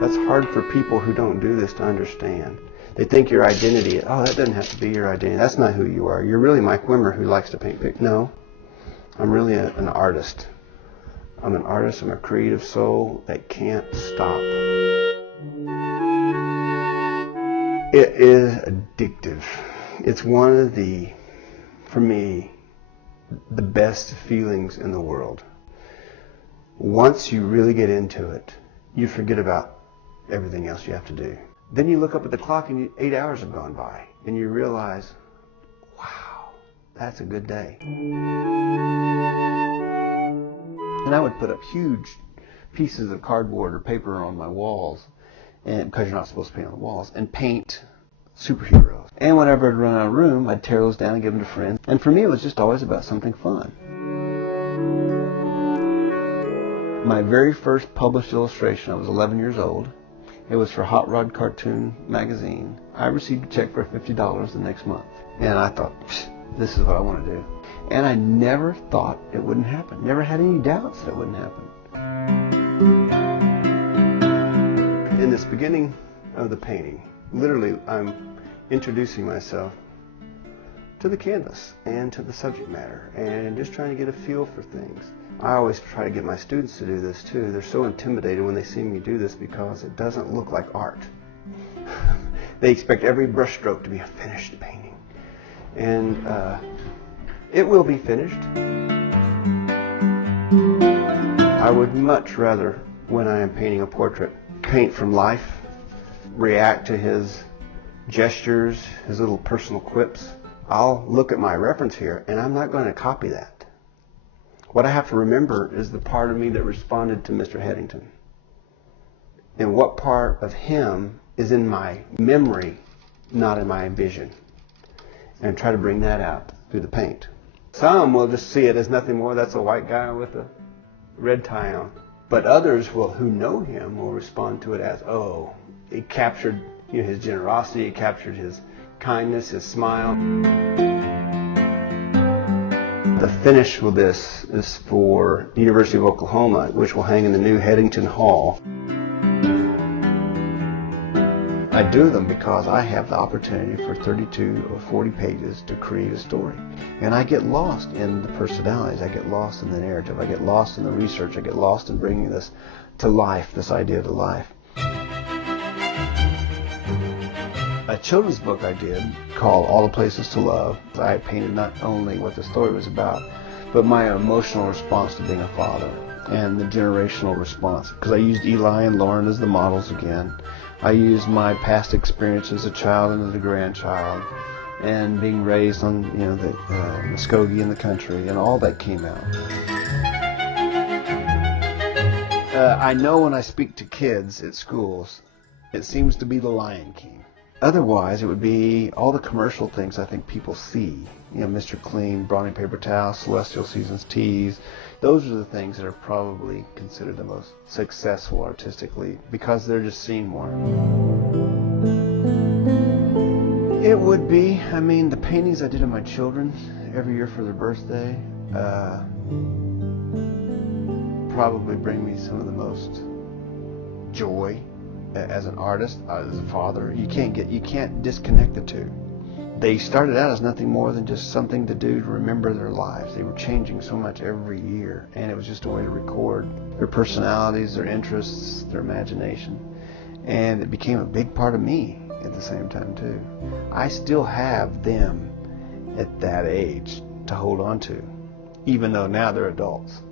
That's hard for people who don't do this to understand. They think your identity, oh, that doesn't have to be your identity. That's not who you are. You're really Mike Wimmer who likes to paint pictures. No, I'm really an artist. I'm an artist. I'm a creative soul that can't stop. It is addictive. It's one of the, for me, the best feelings in the world. Once you really get into it, you forget about everything else you have to do. Then you look up at the clock and 8 hours have gone by and you realize, wow, that's a good day. And I would put up huge pieces of cardboard or paper on my walls, and because you're not supposed to paint on the walls, and paint superheroes. And whenever I'd run out of room, I'd tear those down and give them to friends. And for me, it was just always about something fun. My very first published illustration, I was 11 years old. It was for Hot Rod Cartoon magazine. I received a check for $50 the next month. And I thought, this is what I want to do. And I never thought it wouldn't happen. Never had any doubts that it wouldn't happen. In this beginning of the painting, literally I'm introducing myself to the canvas and to the subject matter and just trying to get a feel for things. I always try to get my students to do this too. They're so intimidated when they see me do this because it doesn't look like art. They expect every brush stroke to be a finished painting. And it will be finished. I would much rather, when I am painting a portrait, paint from life, react to his gestures, his little personal quips. I'll look at my reference here and I'm not going to copy that. What I have to remember is the part of me that responded to Mr. Headington. And what part of him is in my memory, not in my vision. And try to bring that out through the paint. Some will just see it as nothing more. That's a white guy with a red tie on. But others will, who know him, will respond to it as, oh, it captured his generosity, it captured his kindness, his smile. The finish with this is for the University of Oklahoma, which will hang in the new Headington Hall. I do them because I have the opportunity for 32 or 40 pages to create a story. And I get lost in the personalities, I get lost in the narrative, I get lost in the research, I get lost in bringing this to life, this idea to life. A children's book I did called All the Places to Love. I painted not only what the story was about, but my emotional response to being a father and the generational response. Because I used Eli and Lauren as the models again. I used my past experience as a child and as a grandchild and being raised on the Muskogee in the country, and all that came out. I know when I speak to kids at schools, it seems to be the Lion King. Otherwise, it would be all the commercial things I think people see. Mr. Clean, Brawny Paper Towel, Celestial Seasons Teas. Those are the things that are probably considered the most successful artistically because they're just seen more. It would be, the paintings I did of my children every year for their birthday probably bring me some of the most joy. As an artist, as a father, you can't disconnect the two. They started out as nothing more than just something to do to remember their lives. They were changing so much every year, and it was just a way to record their personalities, their interests, their imagination. And it became a big part of me at the same time too. I still have them at that age to hold on to, even though now they're adults.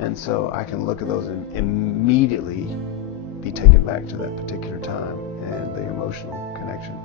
And so I can look at those and immediately be taken back to that particular time and the emotional connection.